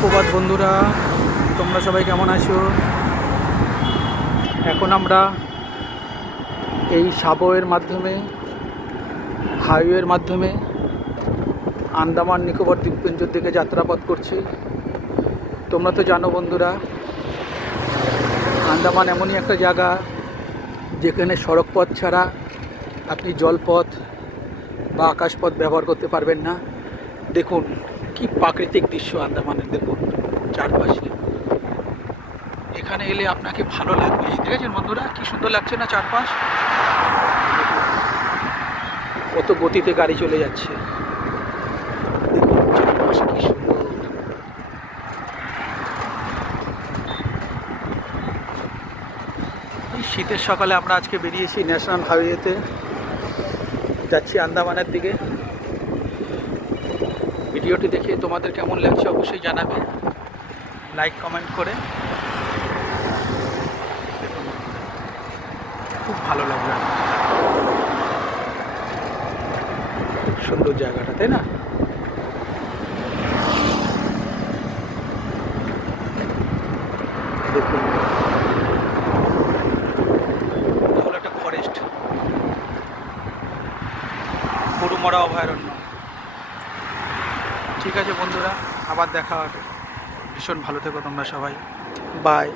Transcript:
সুপ্রভাত বন্ধুরা, তোমরা সবাই কেমন আছো? এখন আমরা এই সাবওয়ের মাধ্যমে, হাইওয়ের মাধ্যমে আন্দামান নিকোবর দ্বীপপুঞ্জের দিকে যাত্রাপথ করছি। তোমরা তো জানো বন্ধুরা, আন্দামান এমনই একটা জায়গা যেখানে সড়কপথ ছাড়া আপনি জলপথ বা আকাশপথ ব্যবহার করতে পারবেন না। দেখুন কি প্রাকৃতিক দৃশ্য আন্দামানের, দেখুন চারপাশে। এখানে এলে আপনাকে ভালো লাগবে। দেখেছেন বন্ধুরা কি সুন্দর লাগছে না চারপাশ? কত গতিতে গাড়ি চলে যাচ্ছে, দেখুন চারপাশ কি সুন্দর। এই শীতের সকালে আমরা আজকে বেরিয়েছি ন্যাশনাল হাইওয়েতে, যাচ্ছি আন্দামানের দিকে। ভিডিওটি দেখে তোমাদের কেমন লাগছে অবশ্যই জানাবে, লাইক কমেন্ট করে। খুব ভালো লাগবে, খুব সুন্দর জায়গাটা, তাই না? দেখুন এটা হলো একটা ফরেস্ট, গরুমারা অভয়ারণ্য। ঠিক আছে বন্ধুরা, আবার দেখা হবে। ভীষণ ভালো থেকো তোমরা সবাই, বাই।